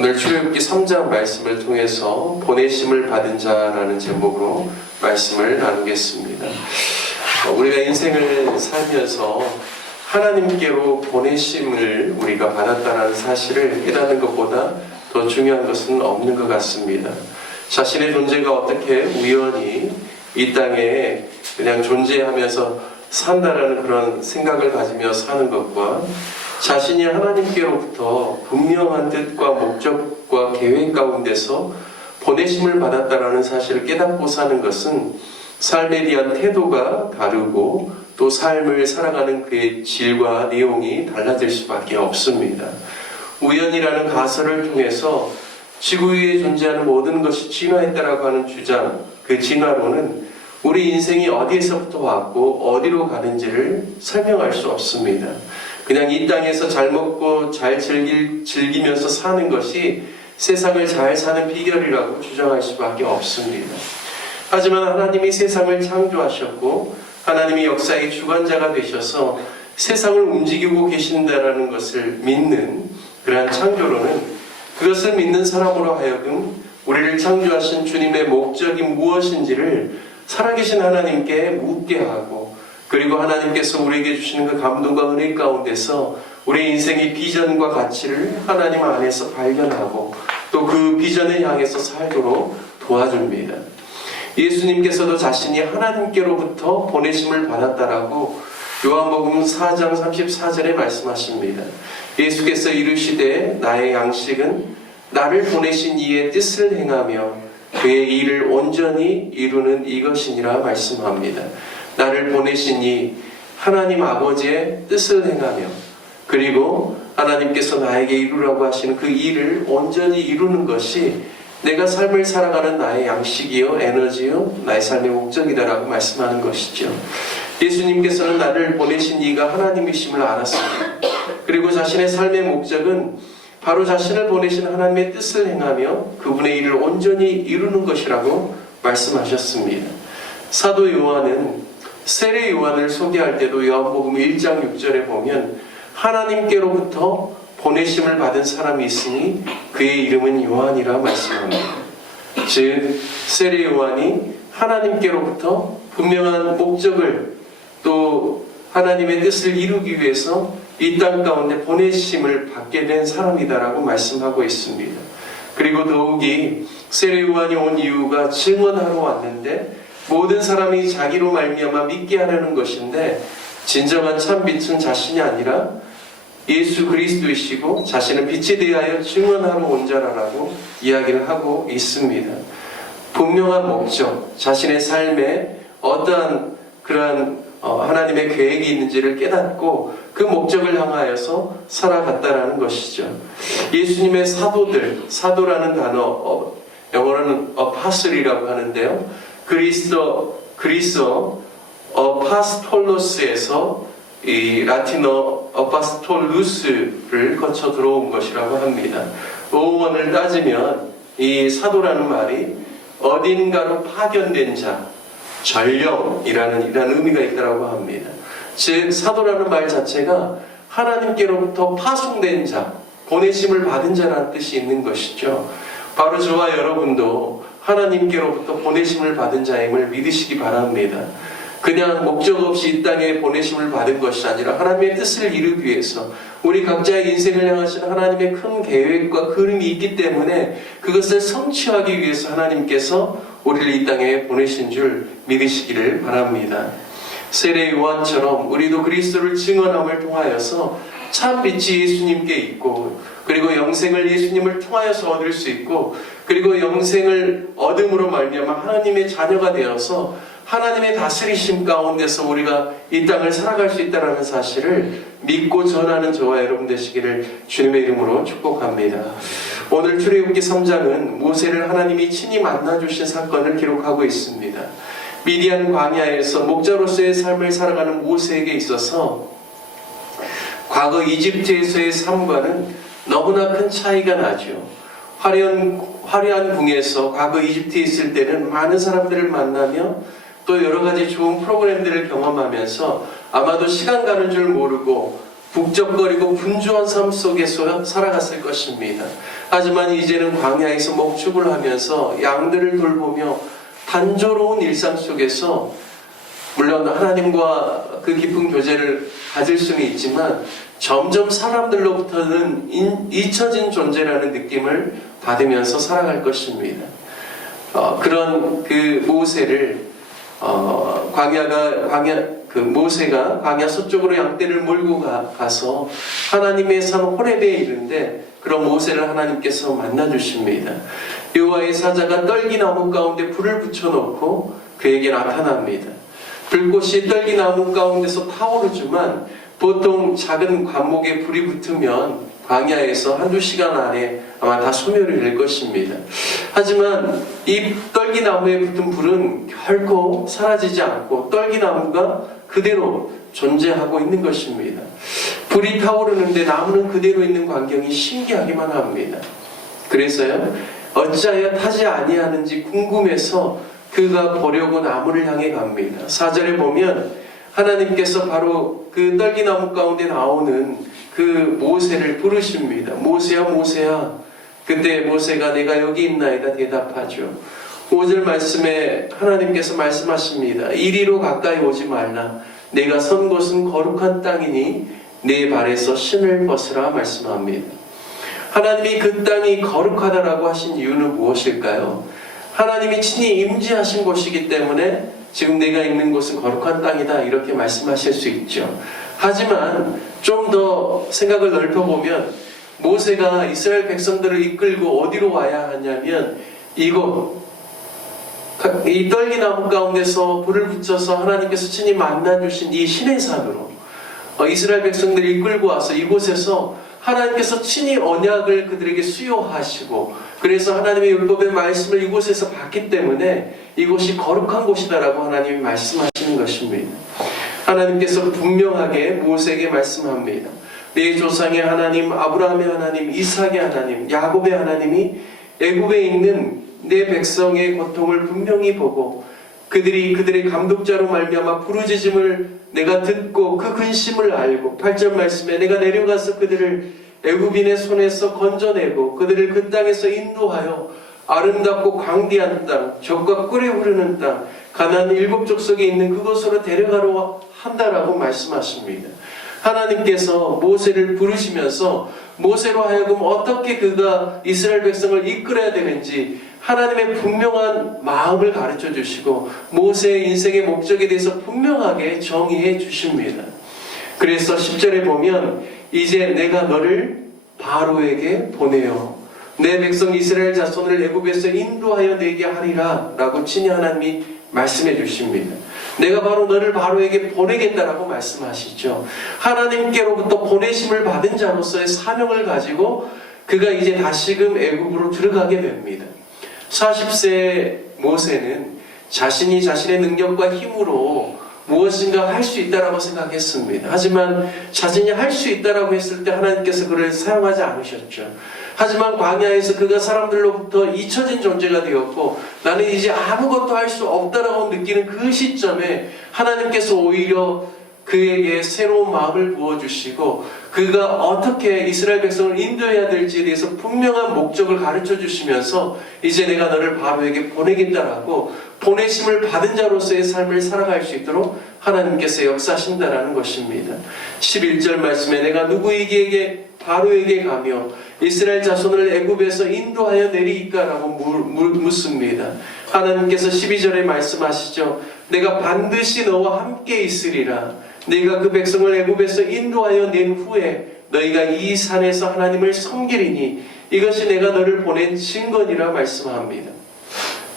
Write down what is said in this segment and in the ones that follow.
오늘 출애굽기 3장 말씀을 통해서 보내심을 받은 자라는 제목으로 말씀을 나누겠습니다. 우리가 인생을 살면서 하나님께로 보내심을 우리가 받았다는 사실을 깨닫는 것보다 더 중요한 것은 없는 것 같습니다. 자신의 존재가 어떻게 우연히 이 땅에 그냥 존재하면서 산다라는 그런 생각을 가지며 사는 것과 자신이 하나님께로부터 분명한 뜻과 목적과 계획 가운데서 보내심을 받았다라는 사실을 깨닫고 사는 것은 삶에 대한 태도가 다르고 또 삶을 살아가는 그의 질과 내용이 달라질 수밖에 없습니다. 우연이라는 가설을 통해서 지구 위에 존재하는 모든 것이 진화했다라고 하는 주장, 그 진화론은 우리 인생이 어디에서부터 왔고 어디로 가는지를 설명할 수 없습니다. 그냥 이 땅에서 잘 먹고 잘 즐기면서 사는 것이 세상을 잘 사는 비결이라고 주장할 수밖에 없습니다. 하지만 하나님이 세상을 창조하셨고 하나님이 역사의 주관자가 되셔서 세상을 움직이고 계신다라는 것을 믿는 그러한 창조론은 그것을 믿는 사람으로 하여금 우리를 창조하신 주님의 목적이 무엇인지를 살아계신 하나님께 묻게 하고, 그리고 하나님께서 우리에게 주시는 그 감동과 은혜 가운데서 우리 인생의 비전과 가치를 하나님 안에서 발견하고 또 그 비전을 향해서 살도록 도와줍니다. 예수님께서도 자신이 하나님께로부터 보내심을 받았다라고 요한복음 4장 34절에 말씀하십니다. 예수께서 이르시되 나의 양식은 나를 보내신 이의 뜻을 행하며 그의 일을 온전히 이루는 이것이니라 말씀합니다. 나를 보내신 이 하나님 아버지의 뜻을 행하며, 그리고 하나님께서 나에게 이루라고 하시는 그 일을 온전히 이루는 것이 내가 삶을 살아가는 나의 양식이요 에너지요 나의 삶의 목적이다라고 말씀하는 것이죠. 예수님께서는 나를 보내신 이가 하나님이심을 알았습니다. 그리고 자신의 삶의 목적은 바로 자신을 보내신 하나님의 뜻을 행하며 그분의 일을 온전히 이루는 것이라고 말씀하셨습니다. 사도 요한은 세례 요한을 소개할 때도 요한복음 1장 6절에 보면 하나님께로부터 보내심을 받은 사람이 있으니 그의 이름은 요한이라 말씀합니다. 즉 세례 요한이 하나님께로부터 분명한 목적을 또 하나님의 뜻을 이루기 위해서 이 땅 가운데 보내심을 받게 된 사람이다라고 말씀하고 있습니다. 그리고 더욱이 세례 요한이 온 이유가 증언하러 왔는데 모든 사람이 자기로 말미암아 믿게 하려는 것인데 진정한 참 빛은 자신이 아니라 예수 그리스도이시고 자신은 빛에 대하여 증언하러 온 자라라고 이야기를 하고 있습니다. 분명한 목적, 자신의 삶에 어떠한 그러한 하나님의 계획이 있는지를 깨닫고 그 목적을 향하여서 살아갔다라는 것이죠. 예수님의 사도들, 사도라는 단어 영어로는 어파슬이라고 하는데요. 그리스어 어파스톨로스에서 이 라틴어 어파스톨루스를 거쳐 들어온 것이라고 합니다. 어원을 따지면 이 사도라는 말이 어딘가로 파견된 자, 전령이라는 의미가 있다고 합니다. 즉 사도라는 말 자체가 하나님께로부터 파송된 자, 보내심을 받은 자라는 뜻이 있는 것이죠. 바로 저와 여러분도 하나님께로부터 보내심을 받은 자임을 믿으시기 바랍니다. 그냥 목적 없이 이 땅에 보내심을 받은 것이 아니라 하나님의 뜻을 이루기 위해서 우리 각자의 인생을 향하신 하나님의 큰 계획과 그림이 있기 때문에 그것을 성취하기 위해서 하나님께서 우리를 이 땅에 보내신 줄 믿으시기를 바랍니다. 세례 요한처럼 우리도 그리스도를 증언함을 통하여서 참 빛이 예수님께 있고, 그리고 영생을 예수님을 통하여서 얻을 수 있고, 그리고 영생을 얻음으로 말미암아 하나님의 자녀가 되어서 하나님의 다스리심 가운데서 우리가 이 땅을 살아갈 수 있다는 사실을 믿고 전하는 저와 여러분 되시기를 주님의 이름으로 축복합니다. 오늘 출애굽기 3장은 모세를 하나님이 친히 만나주신 사건을 기록하고 있습니다. 미디안 광야에서 목자로서의 삶을 살아가는 모세에게 있어서 과거 이집트에서의 삶과는 너무나 큰 차이가 나죠. 화려한 궁에서 과거 이집트에 있을 때는 많은 사람들을 만나며 또 여러 가지 좋은 프로그램들을 경험하면서 아마도 시간 가는 줄 모르고 북적거리고 분주한 삶 속에서 살아갔을 것입니다. 하지만 이제는 광야에서 목축을 하면서 양들을 돌보며 단조로운 일상 속에서 물론 하나님과 그 깊은 교제를 가질 수는 있지만 점점 사람들로부터는 잊혀진 존재라는 느낌을 받으면서 살아갈 것입니다. 그런 그 모세를 모세가 광야 서쪽으로 양떼를 몰고 가서 하나님의 산 호렙에 이르는데 그런 모세를 하나님께서 만나 주십니다. 여호와의 사자가 떨기나무 가운데 불을 붙여놓고 그에게 나타납니다. 불꽃이 떨기나무 가운데서 타오르지만 보통 작은 관목에 불이 붙으면 광야에서 한두 시간 안에 아마 다 소멸이 될 것입니다. 하지만 이 떨기나무에 붙은 불은 결코 사라지지 않고 떨기나무가 그대로 존재하고 있는 것입니다. 불이 타오르는데 나무는 그대로 있는 광경이 신기하기만 합니다. 그래서요, 어찌하여 타지 아니하는지 궁금해서 그가 보려고 나무를 향해 갑니다. 4절에 보면 하나님께서 바로 그 떨기나무 가운데 나오는 그 모세를 부르십니다. 모세야 모세야. 그때 모세가 내가 여기 있나이다 대답하죠. 5절 말씀에 하나님께서 말씀하십니다. 이리로 가까이 오지 말라. 내가 선 곳은 거룩한 땅이니 내 발에서 신을 벗으라 말씀합니다. 하나님이 그 땅이 거룩하다라고 하신 이유는 무엇일까요? 하나님이 친히 임재하신 곳이기 때문에 지금 내가 있는 곳은 거룩한 땅이다 이렇게 말씀하실 수 있죠. 하지만 좀 더 생각을 넓혀보면 모세가 이스라엘 백성들을 이끌고 어디로 와야 하냐면 이 떨기나무 가운데서 불을 붙여서 하나님께서 친히 만나주신 이 시내산으로 이스라엘 백성들을 이끌고 와서 이곳에서 하나님께서 친히 언약을 그들에게 수요하시고 그래서 하나님의 율법의 말씀을 이곳에서 받기 때문에 이곳이 거룩한 곳이다라고 하나님이 말씀하시는 것입니다. 하나님께서 분명하게 모세에게 말씀합니다. 내 조상의 하나님, 아브라함의 하나님, 이삭의 하나님, 야곱의 하나님이 애굽에 있는 내 백성의 고통을 분명히 보고 그들의 감독자로 말미암아 부르짖음을 내가 듣고 그 근심을 알고 8절 말씀에 내가 내려가서 그들을 애굽인의 손에서 건져내고 그들을 그 땅에서 인도하여 아름답고 광대한 땅, 젖과 꿀이 흐르는 땅, 가나안 7 족속에 있는 그곳으로 데려가려 한다라고 말씀하십니다. 하나님께서 모세를 부르시면서 모세로 하여금 어떻게 그가 이스라엘 백성을 이끌어야 되는지 하나님의 분명한 마음을 가르쳐 주시고 모세의 인생의 목적에 대해서 분명하게 정의해 주십니다. 그래서 10절에 보면 이제 내가 너를 바로에게 보내어 내 백성 이스라엘 자손을 애굽에서 인도하여 내게 하리라 라고 친히 하나님이 말씀해 주십니다. 내가 바로 너를 바로에게 보내겠다라고 말씀하시죠. 하나님께로부터 보내심을 받은 자로서의 사명을 가지고 그가 이제 다시금 애굽으로 들어가게 됩니다. 40세 모세는 자신이 자신의 능력과 힘으로 무엇인가 할 수 있다라고 생각했습니다. 하지만 자신이 할 수 있다라고 했을 때 하나님께서 그를 사용하지 않으셨죠. 하지만 광야에서 그가 사람들로부터 잊혀진 존재가 되었고 나는 이제 아무것도 할 수 없다라고 느끼는 그 시점에 하나님께서 오히려 그에게 새로운 마음을 부어주시고 그가 어떻게 이스라엘 백성을 인도해야 될지에 대해서 분명한 목적을 가르쳐 주시면서 이제 내가 너를 바로에게 보내겠다라고 보내심을 받은 자로서의 삶을 살아갈 수 있도록 하나님께서 역사하신다라는 것입니다. 11절 말씀에 내가 누구에게 바로에게 가며 이스라엘 자손을 애굽에서 인도하여 내리이까라고 묻습니다. 하나님께서 12절에 말씀하시죠. 내가 반드시 너와 함께 있으리라. 네가 그 백성을 애굽에서 인도하여 낸 후에 너희가 이 산에서 하나님을 섬기리니 이것이 내가 너를 보낸 증거니라 말씀합니다.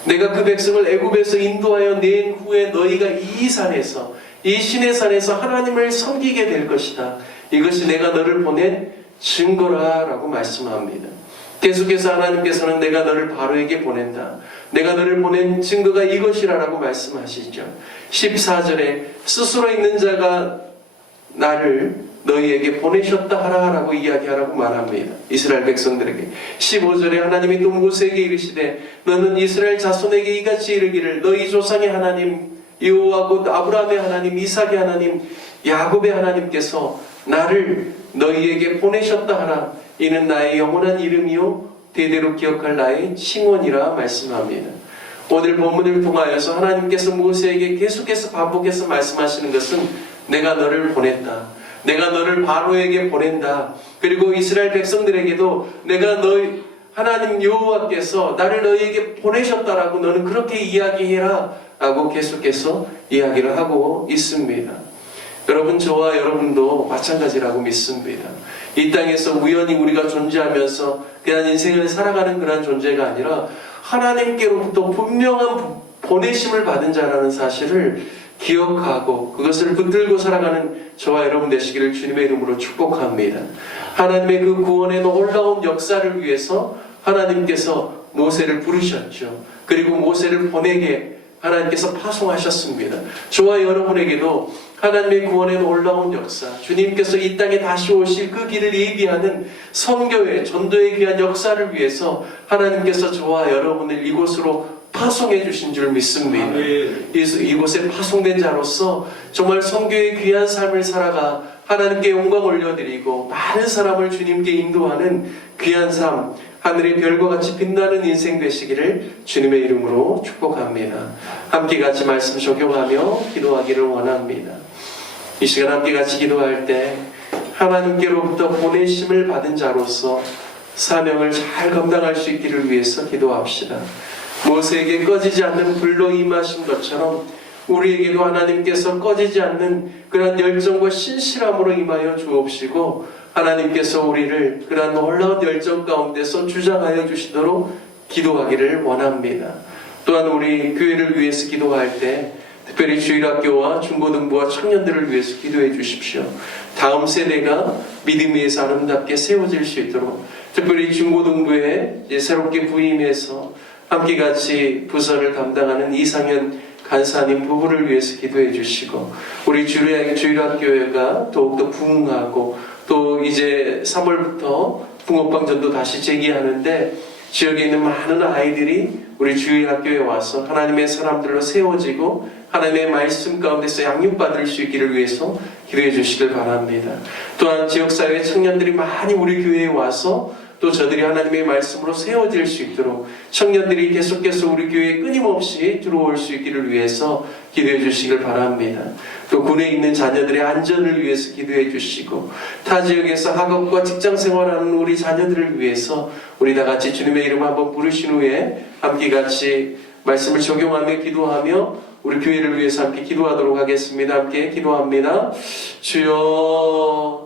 내가 그 백성을 애굽에서 인도하여 낸 후에 너희가 이 산에서 이 신의 산에서 하나님을 섬기게 될 것이다. 이것이 내가 너를 보낸 증거라라고 말씀합니다. 계속해서 하나님께서는 내가 너를 바로에게 보낸다. 내가 너를 보낸 증거가 이것이라라고 말씀하시죠. 14절에 스스로 있는 자가 나를 너희에게 보내셨다 하라라고 이야기하라고 말합니다. 이스라엘 백성들에게. 15절에 하나님이 또 모세에게 이르시되 너는 이스라엘 자손에게 이같이 이르기를 너희 조상의 하나님 여호와 곧 아브라함의 하나님 이삭의 하나님 야곱의 하나님께서 나를 너희에게 보내셨다 하라. 이는 나의 영원한 이름이요 대대로 기억할 나의 칭언이라 말씀합니다. 오늘 본문을 통하여서 하나님께서 모세에게 계속해서 반복해서 말씀하시는 것은 내가 너를 보냈다. 내가 너를 바로에게 보낸다. 그리고 이스라엘 백성들에게도 내가 너희 하나님 여호와께서 나를 너희에게 보내셨다라고 너는 그렇게 이야기해라 라고 계속해서 이야기를 하고 있습니다. 여러분, 저와 여러분도 마찬가지라고 믿습니다. 이 땅에서 우연히 우리가 존재하면서 그냥 인생을 살아가는 그런 존재가 아니라 하나님께로부터 분명한 보내심을 받은 자라는 사실을 기억하고 그것을 붙들고 살아가는 저와 여러분 되시기를 주님의 이름으로 축복합니다. 하나님의 그 구원의 놀라운 역사를 위해서 하나님께서 모세를 부르셨죠. 그리고 모세를 보내게 하나님께서 파송하셨습니다. 저와 여러분에게도 하나님의 구원의 놀라운 역사, 주님께서 이 땅에 다시 오실 그 길을 예비하는 선교의 전도의 귀한 역사를 위해서 하나님께서 저와 여러분을 이곳으로 파송해 주신 줄 믿습니다. 이곳에 파송된 자로서 정말 선교의 귀한 삶을 살아가 하나님께 영광 올려드리고 많은 사람을 주님께 인도하는 귀한 삶, 하늘의 별과 같이 빛나는 인생 되시기를 주님의 이름으로 축복합니다. 함께 같이 말씀 적용하며 기도하기를 원합니다. 이 시간 함께 같이 기도할 때 하나님께로부터 보내심을 받은 자로서 사명을 잘 감당할 수 있기를 위해서 기도합시다. 모세에게 꺼지지 않는 불로 임하신 것처럼 우리에게도 하나님께서 꺼지지 않는 그런 열정과 신실함으로 임하여 주옵시고 하나님께서 우리를 그런 놀라운 열정 가운데서 주장하여 주시도록 기도하기를 원합니다. 또한 우리 교회를 위해서 기도할 때 특별히 주일학교와 중고등부와 청년들을 위해서 기도해 주십시오. 다음 세대가 믿음 위에서 아름답게 세워질 수 있도록 특별히 중고등부에 새롭게 부임해서 함께 같이 부서를 담당하는 이상현 간사님 부부를 위해서 기도해 주시고 우리 주일학교회가 더욱더 부흥하고 또 이제 3월부터 붕어빵전도 다시 재개하는데 지역에 있는 많은 아이들이 우리 주일학교에 와서 하나님의 사람들로 세워지고 하나님의 말씀 가운데서 양육받을 수 있기를 위해서 기도해 주시길 바랍니다. 또한 지역사회 청년들이 많이 우리 교회에 와서 또 저들이 하나님의 말씀으로 세워질 수 있도록 청년들이 계속해서 우리 교회에 끊임없이 들어올 수 있기를 위해서 기도해 주시길 바랍니다. 또 군에 있는 자녀들의 안전을 위해서 기도해 주시고 타 지역에서 학업과 직장 생활하는 우리 자녀들을 위해서 우리 다 같이 주님의 이름 한번 부르신 후에 함께 같이 말씀을 적용하며 기도하며 우리 교회를 위해서 함께 기도하도록 하겠습니다. 함께 기도합니다. 주여